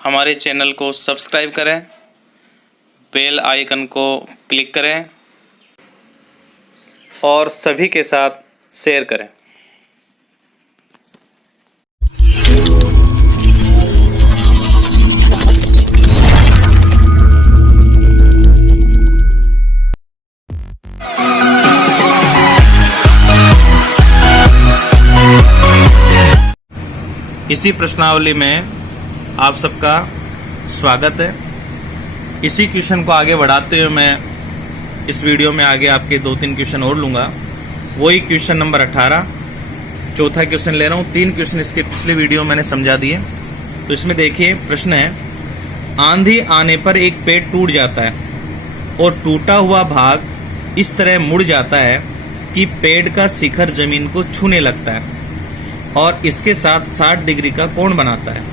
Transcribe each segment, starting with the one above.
हमारे चैनल को सब्सक्राइब करें, बेल आइकन को क्लिक करें और सभी के साथ शेयर करें। इसी प्रश्नावली में आप सबका स्वागत है। इसी क्वेश्चन को आगे बढ़ाते हुए मैं इस वीडियो में आगे आपके 2-3 क्वेश्चन और लूँगा। वही क्वेश्चन नंबर 18, चौथा क्वेश्चन ले रहा हूँ। 3 क्वेश्चन इसके पिछले वीडियो मैंने समझा दिए। तो इसमें देखिए प्रश्न है, आंधी आने पर एक पेड़ टूट जाता है और टूटा हुआ भाग इस तरह मुड़ जाता है कि पेड़ का शिखर जमीन को छूने लगता है और इसके साथ 60 डिग्री का कोण बनाता है।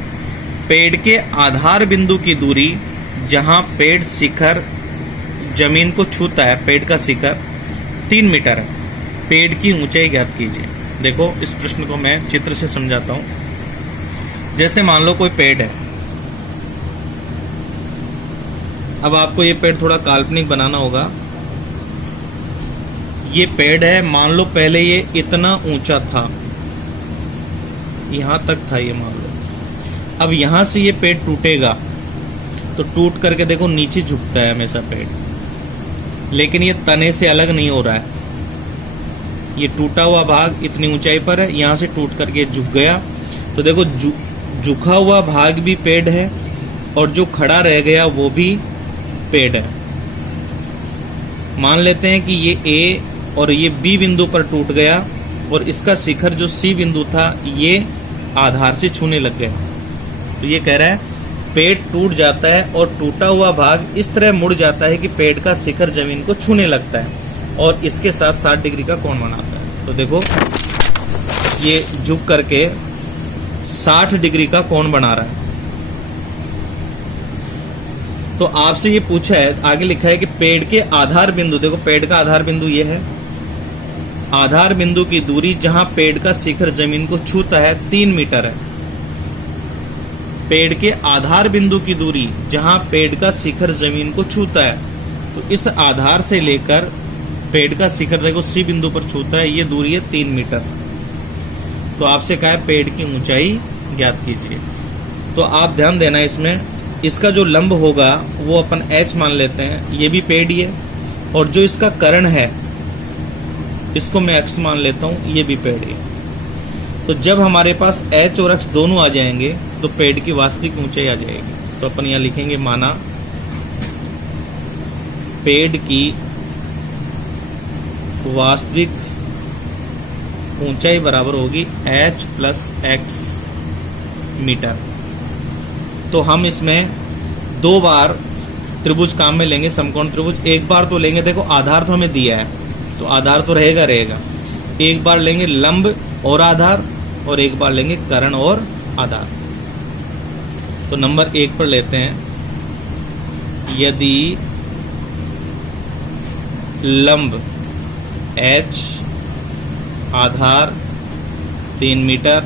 पेड़ के आधार बिंदु की दूरी जहां पेड़ शिखर जमीन को छूता है, पेड़ का शिखर 3 मीटर है। पेड़ की ऊंचाई ज्ञात कीजिए। देखो इस प्रश्न को मैं चित्र से समझाता हूं। जैसे मान लो कोई पेड़ है। अब आपको ये पेड़ थोड़ा काल्पनिक बनाना होगा। ये पेड़ है, मान लो पहले ये इतना ऊंचा था, यहां तक था ये मान लो। अब यहां से ये पेड़ टूटेगा तो टूट करके देखो नीचे झुकता है हमेशा पेड़, लेकिन ये तने से अलग नहीं हो रहा है। ये टूटा हुआ भाग इतनी ऊंचाई पर है, यहां से टूट करके झुक गया। तो देखो झुका हुआ भाग भी पेड़ है और जो खड़ा रह गया वो भी पेड़ है। मान लेते हैं कि ये ए और ये बी बिंदु पर टूट गया और इसका शिखर जो सी बिंदु था ये आधार से छूने लग गया। तो ये कह रहा है पेड़ टूट जाता है और टूटा हुआ भाग इस तरह मुड़ जाता है कि पेड़ का शिखर जमीन को छूने लगता है और इसके साथ 60 डिग्री का कोण बनाता है। तो देखो ये झुक करके 60 डिग्री का कोण बना रहा है। तो आपसे ये पूछा है, आगे लिखा है कि पेड़ के आधार बिंदु, देखो पेड़ का आधार बिंदु ये है, आधार बिंदु की दूरी जहां पेड़ का शिखर जमीन को छूता है 3 मीटर है। पेड़ के आधार बिंदु की दूरी जहां पेड़ का शिखर जमीन को छूता है, तो इस आधार से लेकर पेड़ का शिखर देखो सी बिंदु पर छूता है, ये दूरी है 3 मीटर। तो आपसे कहा है पेड़ की ऊंचाई ज्ञात कीजिए। तो आप ध्यान देना इसमें, इसका जो लंब होगा वो अपन h मान लेते हैं, ये भी पेड़ ही है, और जो इसका कर्ण है इसको मैं x मान लेता हूं, ये भी पेड़ है। तो जब हमारे पास h और x दोनों आ जाएंगे तो पेड़ की वास्तविक ऊंचाई आ जाएगी। तो अपन यहां लिखेंगे, माना पेड़ की वास्तविक ऊंचाई बराबर होगी h + x मीटर। तो हम इसमें 2 बार त्रिभुज काम में लेंगे, समकोण त्रिभुज। एक बार तो लेंगे, देखो आधार तो हमें दिया है तो आधार तो रहेगा। एक बार लेंगे लंब और आधार और एक बार लेंगे कर्ण और आधार। तो नंबर 1 पर लेते हैं, यदि लंब h, आधार 3 मीटर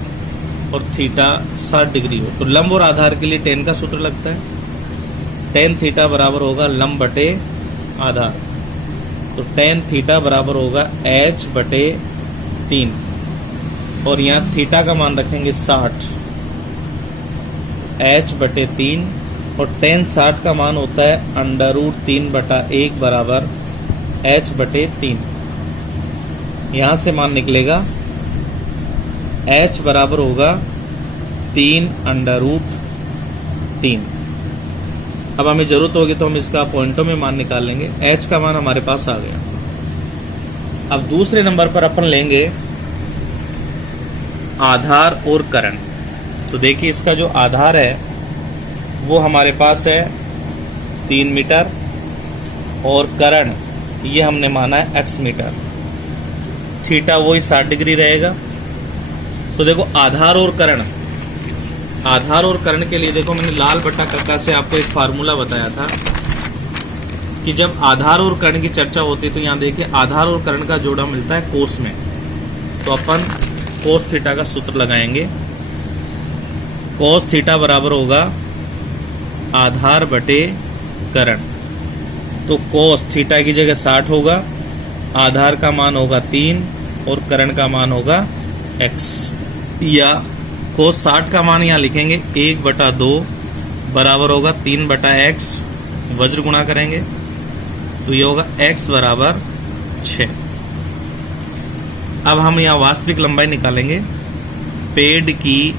और थीटा 60 डिग्री हो, तो लंब और आधार के लिए tan का सूत्र लगता है। tan थीटा बराबर होगा लंब बटे आधार। तो tan थीटा बराबर होगा h/3 और यहाँ थीटा का मान रखेंगे 60, h/3 और tan 60 का मान होता है √3/1 बराबर h/3। यहाँ से मान निकलेगा h बराबर होगा 3√3। अब हमें जरूरत होगी तो हम इसका पॉइंटों में मान निकाल लेंगे। h का मान हमारे पास आ गया। अब दूसरे नंबर पर अपन लेंगे आधार और कर्ण। तो देखिए इसका जो आधार है वो हमारे पास है 3 मीटर और कर्ण ये हमने माना है x मीटर। थीटा वही 60 डिग्री रहेगा। तो देखो आधार और कर्ण, आधार और कर्ण के लिए देखो मैंने लाल बट्टा कक्का से आपको एक फार्मूला बताया था कि जब आधार और कर्ण की चर्चा होती है तो यहाँ देखिए आधार और कर्ण का जोड़ा मिलता है कोस में। तो अपन कोस थीटा का सूत्र लगाएंगे। कोस थीटा बराबर होगा आधार बटे करण। तो कोस थीटा की जगह 60 होगा, आधार का मान होगा 3 और करण का मान होगा x। या कोस 60 का मान यहाँ लिखेंगे 1/2 बराबर होगा 3/x, वज्र गुणा करेंगे तो ये होगा x बराबर 6। अब हम यहाँ वास्तविक लंबाई निकालेंगे। पेड़ की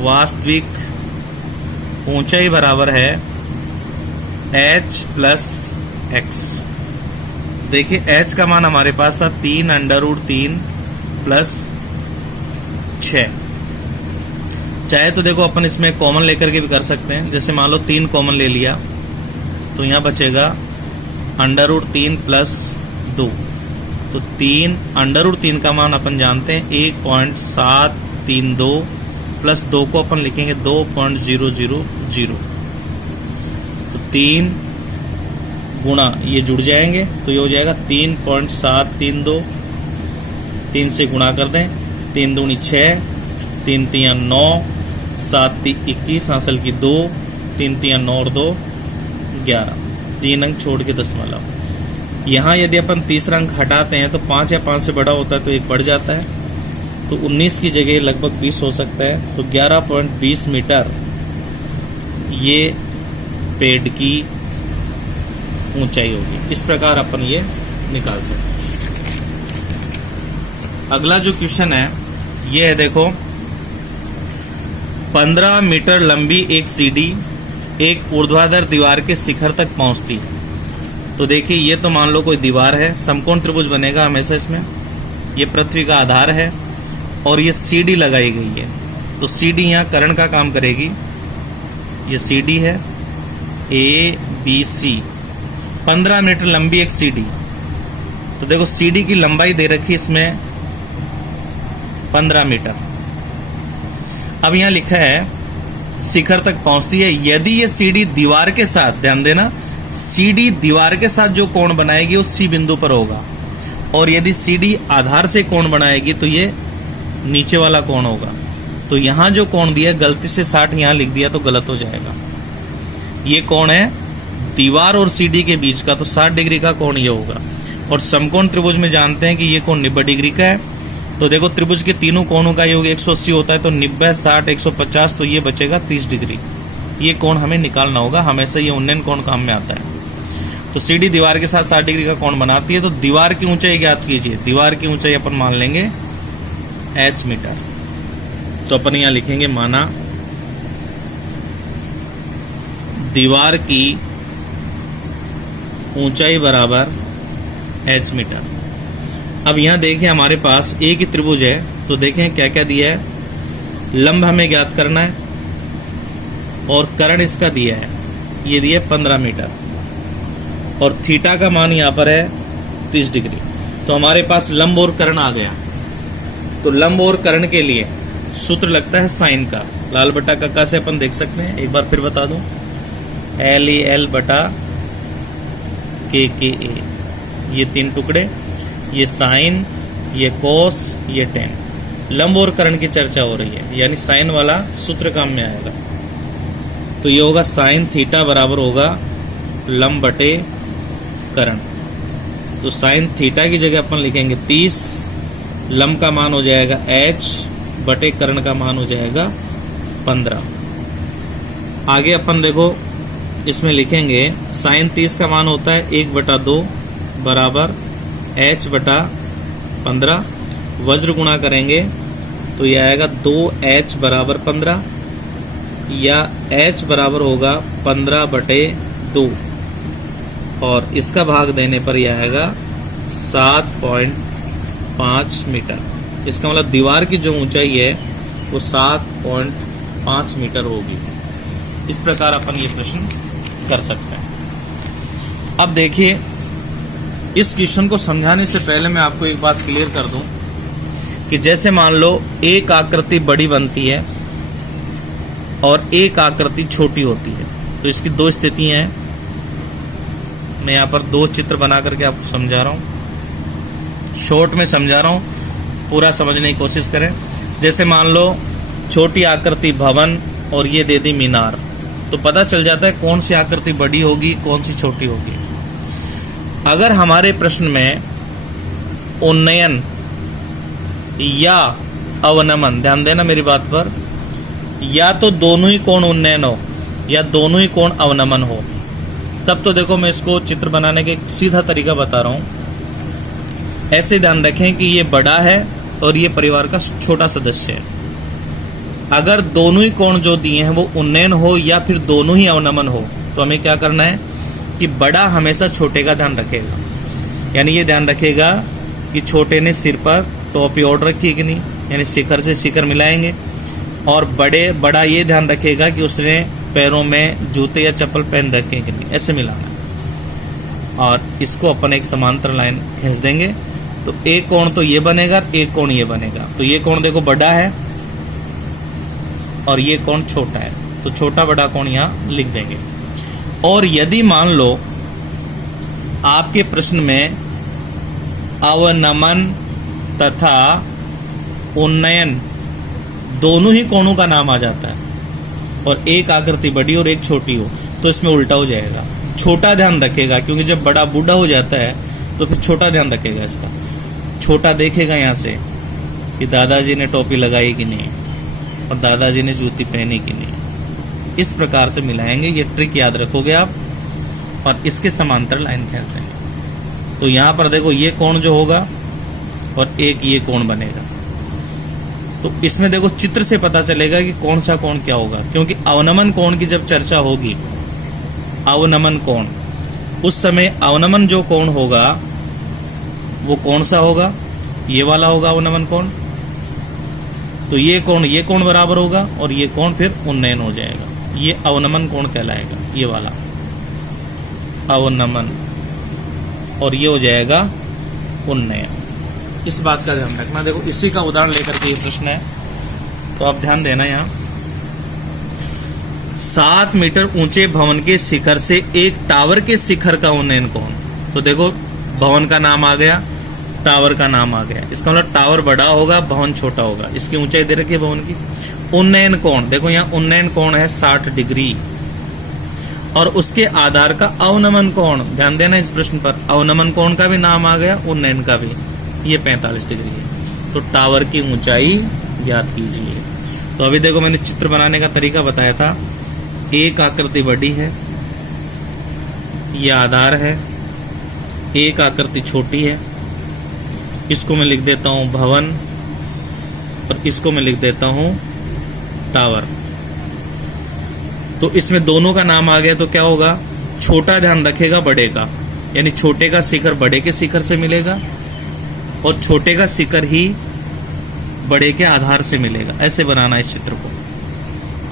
वास्तविक ऊंचाई बराबर है h प्लस x। देखिए h का मान हमारे पास था 3√3 प्लस 6। चाहे तो देखो अपन इसमें कॉमन लेकर के भी कर सकते हैं। जैसे मान लो 3 कॉमन ले लिया तो यहाँ बचेगा √3 प्लस 2। तो 3 का मान अपन जानते हैं 1.732 प्लस 2 को अपन लिखेंगे 2.000। तो 3 गुणा ये जुड़ जाएंगे तो ये हो जाएगा 3.732। 3 से गुणा कर दें, 3 दूनी 6, 3 तियां 9, 7 ती 21, हासिल की 2, 3 तियां 9 और 2 11, 3 अंक छोड़ के दशमलव। यहाँ यदि अपन तीसरा अंक हटाते हैं तो 5 या 5 से बड़ा होता है तो 1 बढ़ जाता है, तो 19 की जगह लगभग 20 हो सकता है। तो 11.20 मीटर ये पेड़ की ऊंचाई होगी। इस प्रकार अपन ये निकाल सकते हैं। अगला जो क्वेश्चन है ये है, देखो 15 मीटर लंबी एक सीढ़ी एक ऊर्ध्वाधर दीवार के शिखर तक पहुंचती। तो देखिए ये तो मान लो कोई दीवार है, समकोण त्रिभुज बनेगा हमेशा इसमें। ये पृथ्वी का आधार है और ये सीढ़ी लगाई गई है। तो सीढ़ी यहाँ करण का काम करेगी। ये सीढ़ी है ABC, 15 मीटर लंबी एक सीढ़ी। तो देखो सीढ़ी की लंबाई दे रखी इसमें 15 मीटर। अब यहाँ लिखा है शिखर तक पहुंचती है। यदि ये सीढ़ी दीवार के साथ, ध्यान देना, सीढ़ी दीवार के साथ जो कोण बनाएगी वो C बिंदु पर होगा, और यदि सीढ़ी आधार से कोण बनाएगी तो ये नीचे वाला कोण होगा। तो यहाँ जो कोण दिया गलती से 60 यहाँ लिख दिया तो गलत हो जाएगा। ये कोण है दीवार और सीढ़ी के बीच का, तो 60 डिग्री का कोण ये होगा। और समकोण त्रिभुज में जानते हैं कि ये कोण 90 डिग्री का है। तो देखो त्रिभुज के तीनों कोणों का योग 180 होता है, तो 90, 60, 150, तो ये बचेगा 30 डिग्री। ये कोण हमें निकालना होगा, हमेशा ये उन्नयन कोण काम में आता है। तो सीढ़ी दीवार के साथ 60 डिग्री का कोण बनाती है। तो दीवार की ऊंचाई ज्ञात कीजिए। दीवार की ऊंचाई अपन मान लेंगे h मीटर। तो अपन यहाँ लिखेंगे माना दीवार की ऊंचाई बराबर h मीटर। अब यहाँ देखें हमारे पास एक ही त्रिभुज है, तो देखें क्या क्या दिया है। लंब हमें ज्ञात करना है और करण इसका दिया है, ये दिया 15 मीटर, और थीटा का मान यहाँ पर है 30 डिग्री। तो हमारे पास लंब और करण आ गया। तो लंब और करण के लिए सूत्र लगता है साइन का। लाल बटा कक्का से अपन देख सकते हैं, एक बार फिर बता दूं, LAL बटा KKA। ये 3 टुकड़े, ये साइन, ये कोस, ये टेन। लंब और करण की चर्चा हो रही है, यानी साइन वाला सूत्र काम में आएगा। तो ये होगा साइन थीटा बराबर होगा लंब बटे करण। तो साइन थीटा की जगह अपन लिखेंगे 30, लंब का मान हो जाएगा h बटे करण का मान हो जाएगा 15। आगे अपन देखो इसमें लिखेंगे साइन 30 का मान होता है 1/2 बराबर h बटा 15। वज्र गुणा करेंगे तो यह आएगा 2h बराबर 15, या h बराबर होगा 15/2, और इसका भाग देने पर यह आएगा 7.5 मीटर। इसका मतलब दीवार की जो ऊंचाई है वो 7.5 मीटर होगी। इस प्रकार अपन ये प्रश्न कर सकते हैं। अब देखिए, इस क्वेश्चन को समझाने से पहले मैं आपको एक बात क्लियर कर दूं कि जैसे मान लो एक आकृति बड़ी बनती है और एक आकृति छोटी होती है, तो इसकी 2 स्थितियां हैं। मैं यहाँ पर 2 चित्र बना करके आपको समझा रहा हूँ, शॉर्ट में समझा रहा हूँ, पूरा समझने की कोशिश करें। जैसे मान लो छोटी आकृति भवन और ये दे दी मीनार, तो पता चल जाता है कौन सी आकृति बड़ी होगी, कौन सी छोटी होगी। अगर हमारे प्रश्न में उन्नयन या अवनमन, ध्यान देना मेरी बात पर, या तो दोनों ही कोण उन्नयन हो या दोनों ही कोण अवनमन हो, तब तो देखो मैं इसको चित्र बनाने का एक सीधा तरीका बता रहा हूं। ऐसे ध्यान रखें कि ये बड़ा है और ये परिवार का छोटा सदस्य है। अगर दोनों ही कोण जो दिए हैं वो उन्नयन हो या फिर दोनों ही अवनमन हो, तो हमें क्या करना है कि बड़ा हमेशा छोटे का ध्यान रखेगा। यानी ये ध्यान रखेगा कि छोटे ने सिर पर टोपी ओढ़ रखी है कि नहीं, यानी शिखर से शिखर मिलाएंगे। और बड़ा ये ध्यान रखेगा कि उसने पैरों में जूते या चप्पल पहन रखे हैं कि नहीं, ऐसे मिलाना है। और इसको अपन एक समांतर लाइन खींच देंगे तो एक कोण तो ये बनेगा, एक कोण ये बनेगा। तो ये कोण देखो बड़ा है और ये कोण छोटा है, तो छोटा बड़ा कोण यहां लिख देंगे। और यदि मान लो आपके प्रश्न में अवनमन तथा उन्नयन दोनों ही कोणों का नाम आ जाता है और एक आकृति बड़ी और एक छोटी हो, तो इसमें उल्टा हो जाएगा। छोटा ध्यान रखेगा, क्योंकि जब बड़ा बूढ़ा हो जाता है तो फिर छोटा ध्यान रखेगा इसका। छोटा देखेगा यहां से कि दादाजी ने टोपी लगाई कि नहीं और दादाजी ने जूती पहनी कि नहीं। इस प्रकार से मिलाएंगे, ये ट्रिक याद रखोगे आप, और इसके समांतर लाइन खींच देंगे। तो यहां पर देखो ये कोण जो होगा और एक ये कोण बनेगा। तो इसमें देखो चित्र से पता चलेगा कि कौन सा कोण क्या होगा, क्योंकि अवनमन कोण की जब चर्चा होगी, अवनमन कोण, उस समय अवनमन जो कोण होगा वो कौन सा होगा, ये वाला होगा अवनमन कोण। तो ये कोण बराबर होगा और ये कोण फिर उन्नयन हो जाएगा। ये अवनमन कोण कहलाएगा, ये वाला अवनमन, और ये हो जाएगा उन्नयन। इस बात का ध्यान रखना। देखो इसी का उदाहरण लेकर के ये प्रश्न है, तो आप ध्यान देना। यहाँ 7 मीटर ऊंचे भवन के शिखर से एक टावर के शिखर का उन्नयन कोण। तो देखो भवन का नाम आ गया, टावर का नाम आ गया, इसका मतलब टावर बड़ा होगा, भवन छोटा होगा। इसकी ऊंचाई दे रखी है भवन की। उन्नयन कोण, देखो यहाँ उन्नयन कोण है 60 डिग्री, और उसके आधार का अवनमन कोण, ध्यान देना इस प्रश्न पर, अवनमन कोण का भी नाम आ गया, उन्नयन का भी, ये 45 डिग्री है। तो टावर की ऊंचाई ज्ञात कीजिए। तो अभी देखो मैंने चित्र बनाने का तरीका बताया था। एक आकृति बड़ी है, ये आधार है, एक आकृति छोटी है, इसको मैं लिख देता हूं भवन और इसको मैं लिख देता हूं टावर। तो इसमें दोनों का नाम आ गया, तो क्या होगा, छोटा ध्यान रखेगा बड़े का, यानी छोटे का शिखर बड़े के शिखर से मिलेगा और छोटे का शिखर ही बड़े के आधार से मिलेगा। ऐसे बनाना इस चित्र को,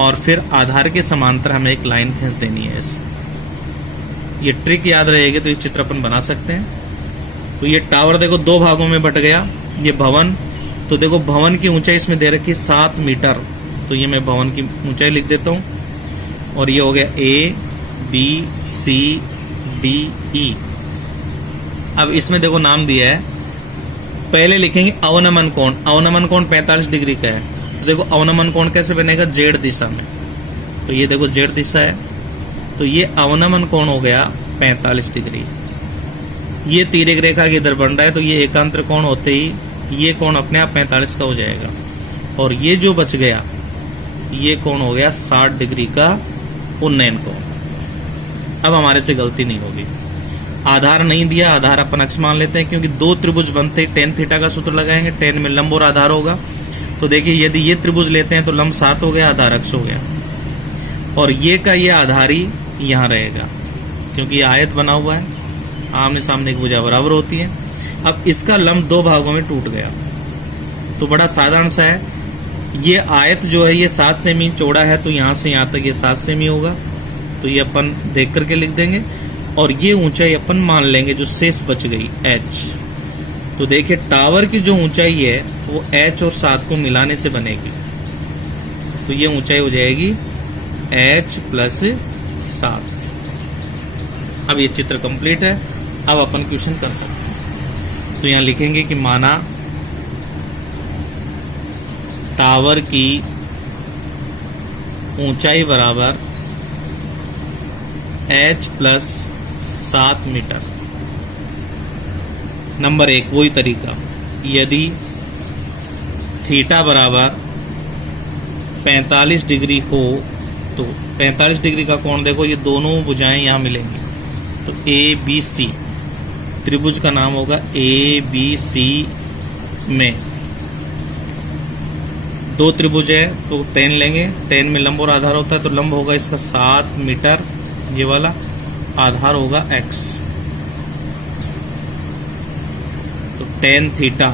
और फिर आधार के समांतर हमें एक लाइन खींच देनी है ऐसे। ये ट्रिक याद रहेगी तो इस चित्र अपन बना सकते हैं। तो ये टावर देखो 2 भागों में बट गया, ये भवन। तो देखो भवन की ऊंचाई इसमें दे रखी 7 मीटर, तो ये मैं भवन की ऊंचाई लिख देता हूं। और ये हो गया A B C D E। अब इसमें देखो नाम दिया है, पहले लिखेंगे अवनमन कोण। अवनमन कोण 45 डिग्री का है, तो देखो अवनमन कोण कैसे बनेगा, जेड दिशा में। तो ये देखो जेड दिशा है, तो ये अवनमन कोण हो गया 45 डिग्री। ये तिर्यक रेखा की इधर बन रहा है, तो ये एकांतर कोण होते ही ये कोण अपने आप 45 का हो जाएगा। और ये जो बच गया ये कोण हो गया 60 डिग्री का उन्नयन कोण। अब हमारे से गलती नहीं होगी। आधार नहीं दिया, आधार अपन अक्ष मान लेते हैं, क्योंकि 2 त्रिभुज बनते हैं, टेन थीटा का सूत्र लगाएंगे, टेन में लंब और आधार होगा। तो देखिए यदि ये त्रिभुज लेते हैं तो लंब 7 हो गया, आधार अक्ष हो गया, और ये का ये आधारी यहाँ रहेगा, क्योंकि ये आयत बना हुआ है, आमने सामने की भुजा बराबर होती है। अब इसका लंब 2 भागों में टूट गया, तो बड़ा साधारण सा है। ये आयत जो है ये 7 सेमी चौड़ा है, तो यहां से यहां तक ये 7 सेमी होगा, तो ये अपन देख करके लिख देंगे। और ये ऊंचाई अपन मान लेंगे जो शेष बच गई h। तो देखिए टावर की जो ऊंचाई है वो h और 7 को मिलाने से बनेगी, तो ये ऊंचाई हो जाएगी h + 7। अब ये चित्र कंप्लीट है। अब अपन क्वेश्चन कर सकते हैं। तो यहां लिखेंगे कि माना टावर की ऊंचाई बराबर h प्लस 7 मीटर। नंबर 1 वही तरीका, यदि थीटा बराबर 45 डिग्री हो तो 45 डिग्री का कोण देखो, ये दोनों भुजाएं यहाँ मिलेंगी, तो ए बी सी त्रिभुज का नाम होगा ए बी सी में दो त्रिभुज है तो टेन लेंगे, टेन में लंब और आधार होता है, तो लंब होगा इसका 7 मीटर ये वाला, आधार होगा x, तो टेन थीटा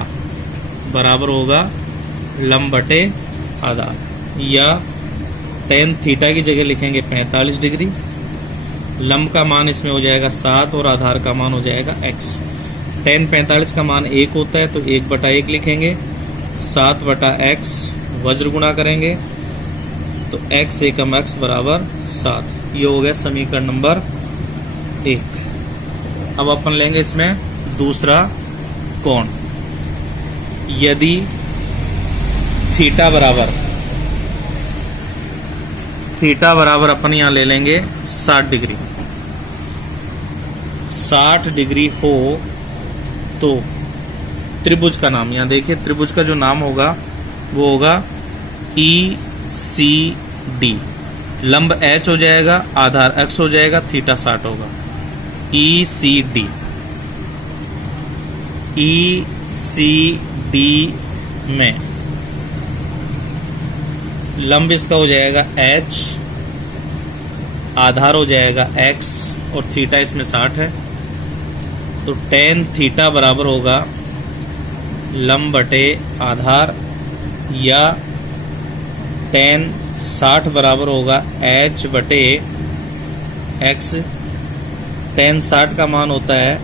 बराबर होगा लंब बटे आधार, या टेन थीटा की जगह लिखेंगे 45 डिग्री, लंब का मान इसमें हो जाएगा 7 और आधार का मान हो जाएगा x। टेन 45 का मान 1 होता है तो 1/1 लिखेंगे, 7/x वज्र गुणा करेंगे तो x एकम x बराबर 7। ये हो गया समीकरण नंबर 1। अब अपन लेंगे इसमें दूसरा कोण, यदि थीटा बराबर अपन यहां ले लेंगे 60 डिग्री, 60 डिग्री हो तो त्रिभुज का नाम, यहां देखिए त्रिभुज का जो नाम होगा वो होगा ई सी डी, लंब h हो जाएगा, आधार x हो जाएगा, थीटा 60 होगा, ई सी डी। ई सी डी में लंब इसका हो जाएगा h, आधार हो जाएगा x और थीटा इसमें 60 है, तो टेन थीटा बराबर होगा लंब बटे आधार, या टेन 60 बराबर होगा h बटे x। टेन 60 का मान होता है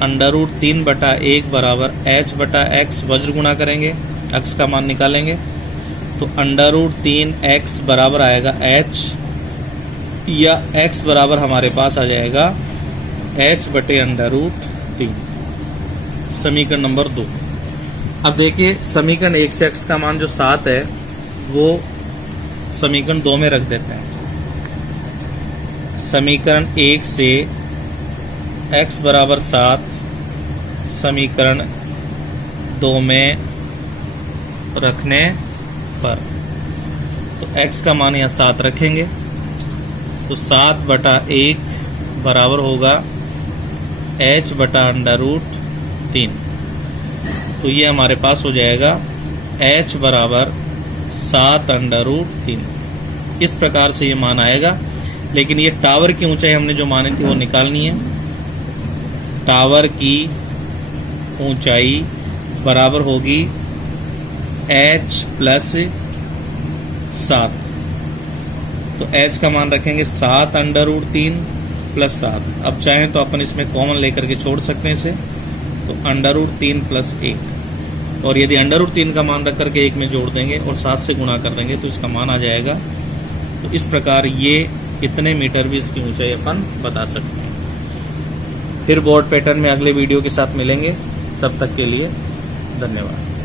√3/1 बराबर h बटा x, वज्र गुणा करेंगे, x का मान निकालेंगे तो √3x बराबर आएगा h, या x बराबर हमारे पास आ जाएगा h बटे √3। समीकरण नंबर 2। अब देखिए समीकरण 1 से x का मान जो 7 है वो समीकरण 2 में रख देते हैं। समीकरण 1 से x बराबर 7 समीकरण 2 में रखने पर, तो x का मान यहाँ 7 रखेंगे तो 7/1 बराबर होगा h बटा √3, तो ये हमारे पास हो जाएगा h बराबर 7/3। इस प्रकार से ये मान आएगा, लेकिन ये टावर की ऊंचाई हमने जो मानी थी वो निकालनी है। टावर की ऊंचाई बराबर होगी h प्लस 7, तो h का मान रखेंगे 7/3 प्लस 7। अब चाहें तो अपन इसमें कॉमन लेकर के छोड़ सकते हैं इसे, तो √3 प्लस 1, और यदि √3 का मान रख करके 1 में जोड़ देंगे और 7 से गुणा कर देंगे तो इसका मान आ जाएगा। तो इस प्रकार ये इतने मीटर भी इसकी ऊंचाई अपन बता सकते हैं। फिर बोर्ड पैटर्न में अगले वीडियो के साथ मिलेंगे, तब तक के लिए धन्यवाद।